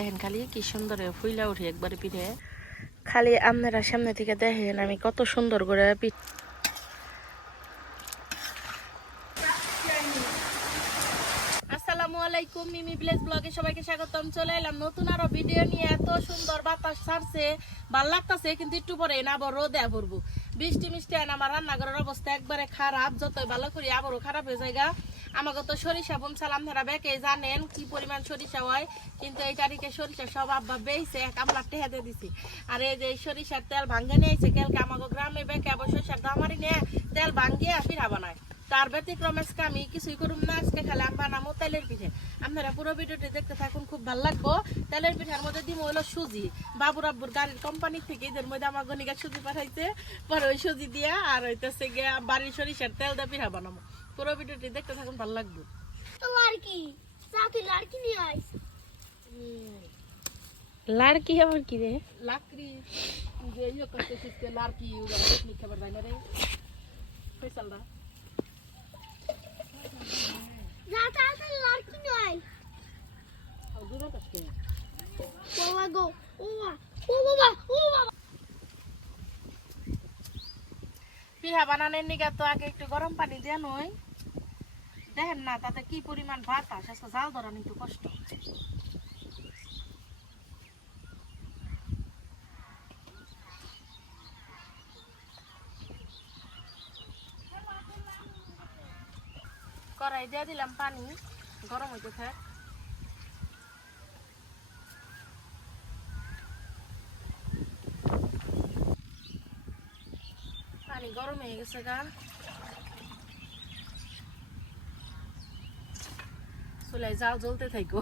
দেখেন খালি কি সুন্দর ফুইলা উঠে একবারে পিঠে খালি আপনারা সামনে থেকে দেখেন আমি কত সুন্দর করে আসসালামু আলাইকুম মিমি ভিলেজ ব্লগে সবাইকে স্বাগতম। চলে এলাম নতুন আরো ভিডিও নিয়ে। এত সুন্দর বাতাস ছাড়ছে, ভাল লাগতেছে, কিন্তু একটু পরে না আবার রোদে পড়বো। বৃষ্টি মিষ্টি আন আমার রান্নাঘরের অবস্থা একবারে খারাপ, যতই ভালো করি আবারও খারাপ হয়ে যায়। আমাকে তো সরিষা বুনছিলাম, আপনারা বেকে জানেন কি পরিমাণ সরিষা হয়, কিন্তু এই তারিখে সরিষা সব আব্বা বেইছে এক আমলা টেহাতে দিছি। আর এই যে সরিষার তেল ভাঙ্গে নিয়েছে কালকে আমাকে গ্রামে বেকে আবার সরিষার দামারি নিয়ে তেল ভাঙ্গিয়ে পিঠা বানায়। তার ব্যতিক্রম আজকে আমি কিছুই করুম না, আজকে খালি আমি বানাবো তেলের পিঠে। আপনারা পুরো ভিডিওটি দেখতে থাকুন, খুব ভালো লাগবো। তেলের পিঠার মধ্যে দিব হলো সুজি, বাবুর আব্বুর গাড়ির কোম্পানি থেকে এদের মধ্যে আমার গনিকা সুজি পাঠাইছে, পরে ওই সুজি দিয়া আর হইতেছে গিয়ে বাড়ির সরিষার তেল দিয়ে পিঠা বানাবো। পুরো ভিডিওটি দেখতে থাকুন, ভালো লাগবে। লাড়কি আবার কি রে? লাকড়ি যে ইয়ে করতে লাড়কি খাবার দেয় না রে ফেসালটা। পিঠা বানানোর নিগা তো আগে একটু গরম পানি দেয়া নয়, দেখেন না তাতে কি পরিমাণ বাতাস, আজকে জাল ধরানো একটু কষ্ট। কড়াই দিয়ে দিলাম পানি, গরম হইতে থাক। পানি গরম হয়ে গেছে গা, চুলায় জাল জ্বলতে থাকো।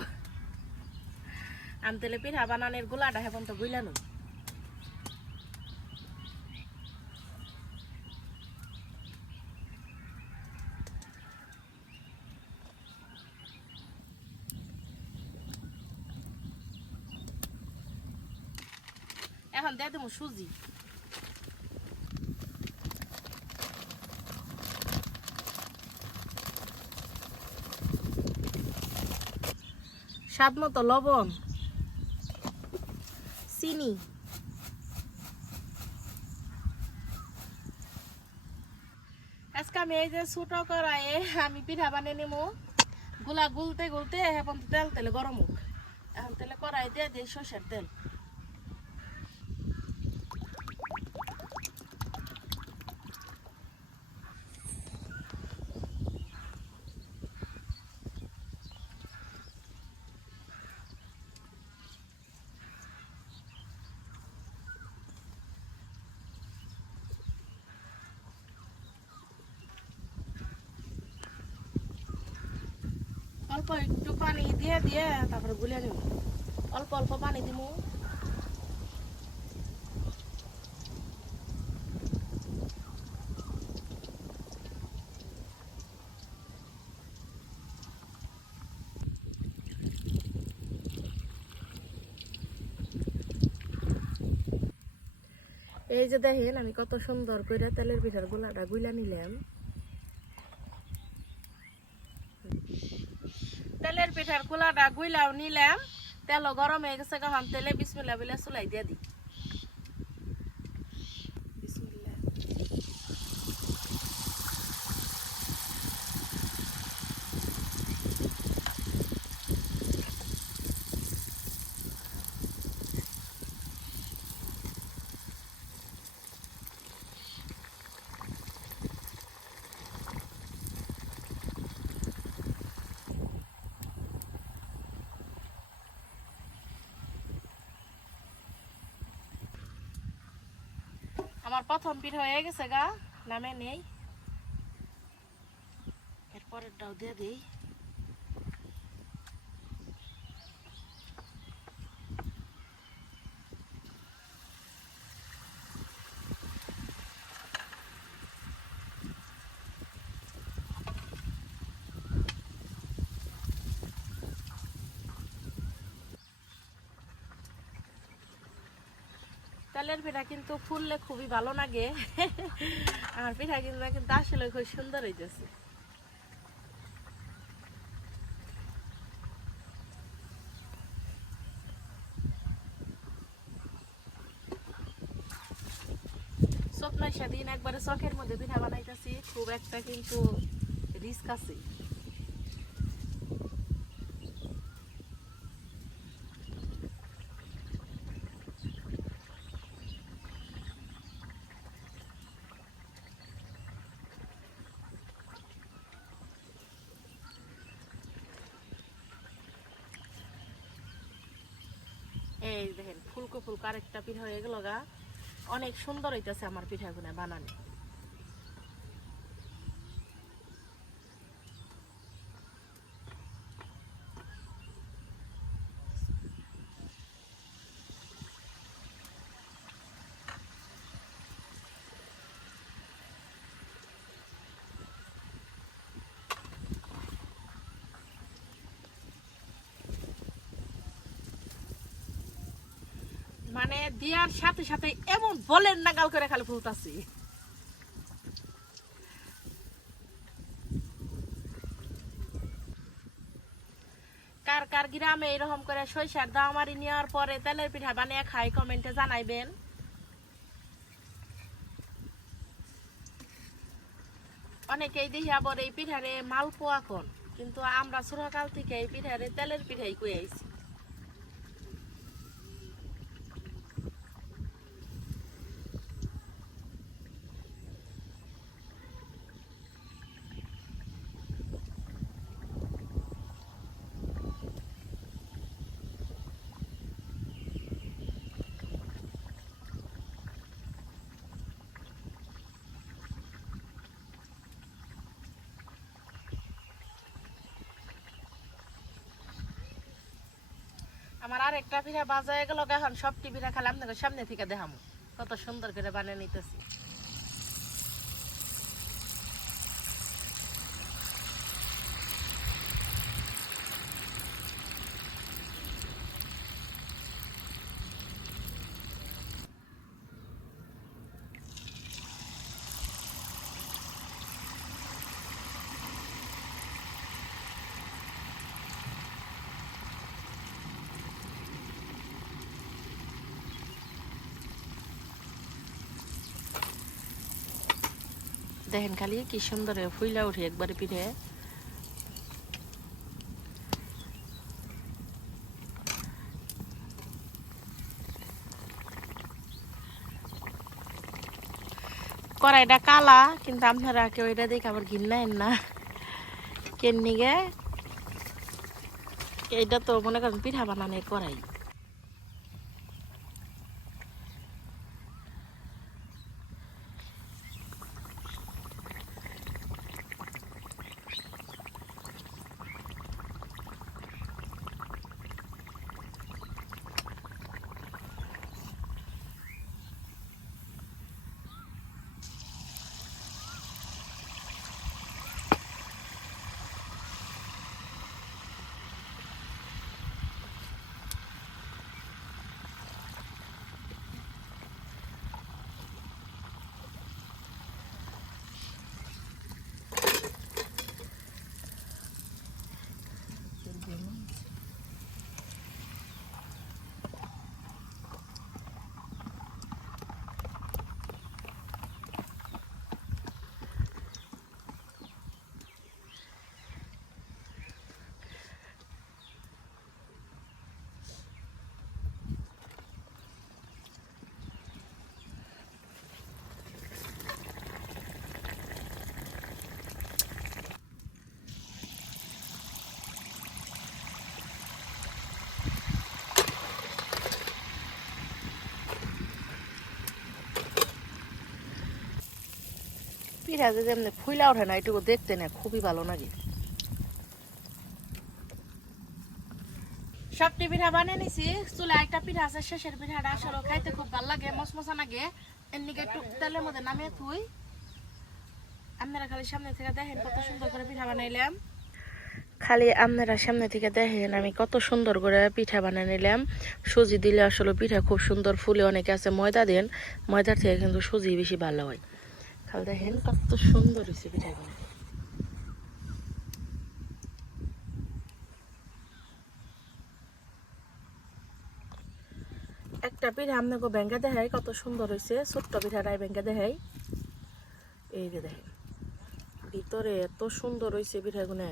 আমি তেলে পিঠা বানানোর গোলাটা এখন তো গুইলানো। এখন দিয়ে দেবো সুজি, স্বাদ মতো লবণ, চিনি, আজকে আমি এই যে ছোট কড়াইয়ে আমি পিঠা বানিয়ে নেবো। গুলা গুলতে গুলতে এখন তেল তেলে গরম হোক। এখন তেলে কড়াই দিয়ে দিই সর্ষের তেল। অল্প একটু পানি দিয়ে দিয়ে তারপরে গুলিয়ে নেব, অল্প অল্প পানি দিব। এই যে দেখেন আমি কত সুন্দর করে তেলের পিঠার গোলাটা গুলা নিলাম। তেলের পিঠার গোলাটা গুইলাও নিলাম, তেল গরম হয়ে গেছে, এখন তেলে বিসমিল্লাহ বলে চুলাই দিয়ে দিই। আমার প্রথম পিঠা হয়ে গেছে গা, নামে নেই, এরপরেরটাও দিয়ে দিই। তেলের পিঠা কিন্তু ফুললে খুবই ভালো লাগে। আমার পিঠা কিন্তু আসলে খুব সুন্দর হইতেছে। যত্নের সেদিন একবারে চকের মধ্যে পিঠা বানাইতেছি, খুব একটা কিন্তু রিস্ক আছে। এই দেখেন ফুলকো ফুলকো আরেকটা পিঠা হয়ে গেল গা। অনেক সুন্দর হইতেছে আমার পিঠাগুলো বানানো। মানে দিয়ার সাথে সাথে এমন বলেন নাগাল করে খালি ফুলতাছি। কার কার গ্রামে এরকম করে সরিষার দামারি নেওয়ার পরে তেলের পিঠা বানিয়ে খাই, কমেন্টে জানাইবেন। অনেকেই দেখি আবার এই পিঠারে মালপোয়া কোন, কিন্তু আমরা ছোটকাল থেকে এই পিঠারে তেলের পিঠাই কই আইছি। আমার আর একটা পিঠা বাজা গেল, এখন সবটি পিঠা খালি আপনাদের সামনে থেকে দেখামু কত সুন্দর করে বানিয়ে নিতেছি। দেখেন খালি কি সুন্দর ফুইলা উঠে একবারে পিঠে। কড়াইটা কালা, কিন্তু আপনারা কেউ এটা দেখে আবার ঘিন্নায়েন না কেননিগে। এইটা তো মনে করেন পিঠা বানানোর কড়াই। পিঠা যে যেমনি ফুইলা ওঠে না, এটুকু দেখতে না খুবই ভালো লাগে। সবটি পিঠা বানিয়ে নিছি। চুলে একটা পিঠা আছে, শেষের পিঠাটা আসলে খাইতে খুব ভালো লাগে, মচমচা লাগে। এমনিকে একটু তেলের মধ্যে নামিয়ে থুই। আপনারা খালি সামনে থেকে দেখেন কত সুন্দর করে পিঠা বানাইলাম। খালি আপনারা সামনে থেকে দেখেন আমি কত সুন্দর করে পিঠা বানিয়ে নিলাম। সুজি দিলে আসলে পিঠা খুব সুন্দর ফুলে। অনেকে আছে ময়দা দেন, ময়দার থেকে কিন্তু সুজি বেশি ভালো হয়। খালি দেখেন কত সুন্দর হয়েছে পিঠাগুলো। আরেকটা পিঠা আপনাকে ব্যাঙ্গা দেখাই, কত সুন্দর হয়েছে। ছোট্ট পিঠাটাই ব্যাঙ্গা দেখাই, এই যে দেখেন ভিতরে এত সুন্দর হয়েছে পিঠাগুনে।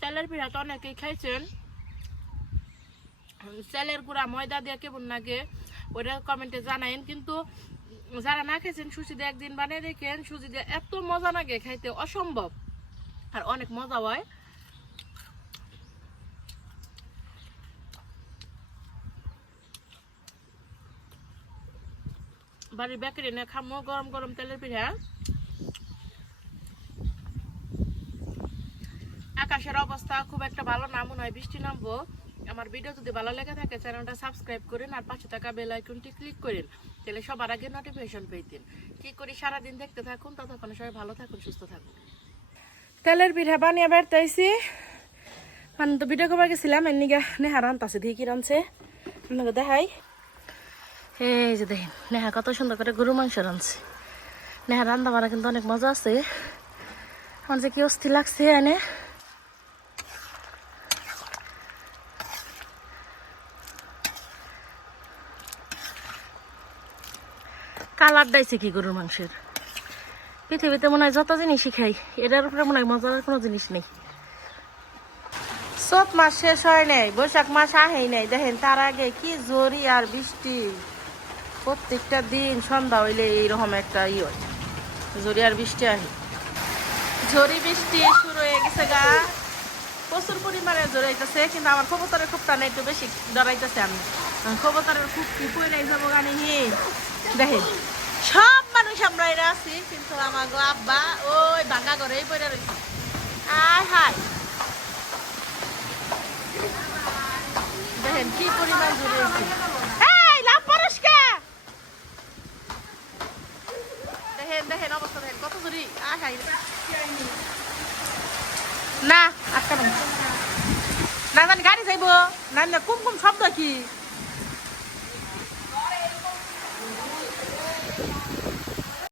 চালের পিঠা তো অনেকেই খাইছেন, চালের গুঁড়া ময়দা দিয়ে কেমন লাগে ওইটা কমেন্টে জানাইন। কিন্তু যারা না খেয়েছেন সুজি দিয়ে একদিন বানিয়ে দেখেন, সুজি দিয়ে এত মজা লাগে খাইতে, অসম্ভব, আর অনেক মজা হয়। বাড়ির বেকারি নিয়ে খামো গরম গরম তেলের পিঠা। আকাশের অবস্থা খুব একটা ভালো না, মনে হয় বৃষ্টি নামবো। আমার ভিডিও যদি ভালো লেগে থাকে চ্যানেলটা সাবস্ক্রাইব করেন আর পাশে থাকা বেল আইকনটি ক্লিক করেন, তাহলে সবার আগে নোটিফিকেশন পেতেন। কি করি সারাদিন দেখতে থাকুন, ততক্ষণ সবাই ভালো থাকুন, সুস্থ থাকুন। তেলের পিঠা বানিয়ে বেড়াইছি, মানে তো ভিডিও করবার গেছিলাম, এমনি নেহা রান্তাছে, দিয়ে কি রাঁধছে আপনাকে দেখাই। এই যে দেখেন নেহা কত সুন্দর করে গরু মাংস রাঁধছে। নেহা রান্না বাড়া কিন্তু অনেক মজা আছে, আমার যে কি অস্থির লাগছে এনে। কালার ডাইছে কি গরুর মাংসের, পৃথিবীতে মনে হয় যত জিনিসই খাই এটার উপরে মনে হয় মজার কোনো জিনিস নেই। চৈত মাস শেষ হয় নাই, বৈশাখ মাস আহেই নাই, দেখেন তার আগে কি জরি আর বৃষ্টি। প্রত্যেকটা দিন সন্ধ্যা হইলে এইরকম একটা হয়, জরি আর বৃষ্টি আহে। ঝড়ি বৃষ্টি শুরু হয়ে গেছে গা, প্রচুর পরিমাণে ঝড় হইতেছে, কিন্তু আমার কবুতরের খুব টানে একটু বেশি ডরাইতেছে। আমি কবুতরের খুব কি পড়ে যাবো গানি হি। দেখেন সব মানুষ আমরা এরা আছি, কিন্তু আমার আব্বা ওই ভাঙা ঘরেই পড়ে রয়েছে। আয় হায় দেখেন কি পরিমাণ ঝড় হয়েছে। দেখেন দেখেন অবস্থা দেখেন কত ঝড়ি। আয় হায় না আটকা না জানি গাড়ি যাইব না, কুম কুম শব্দ কি।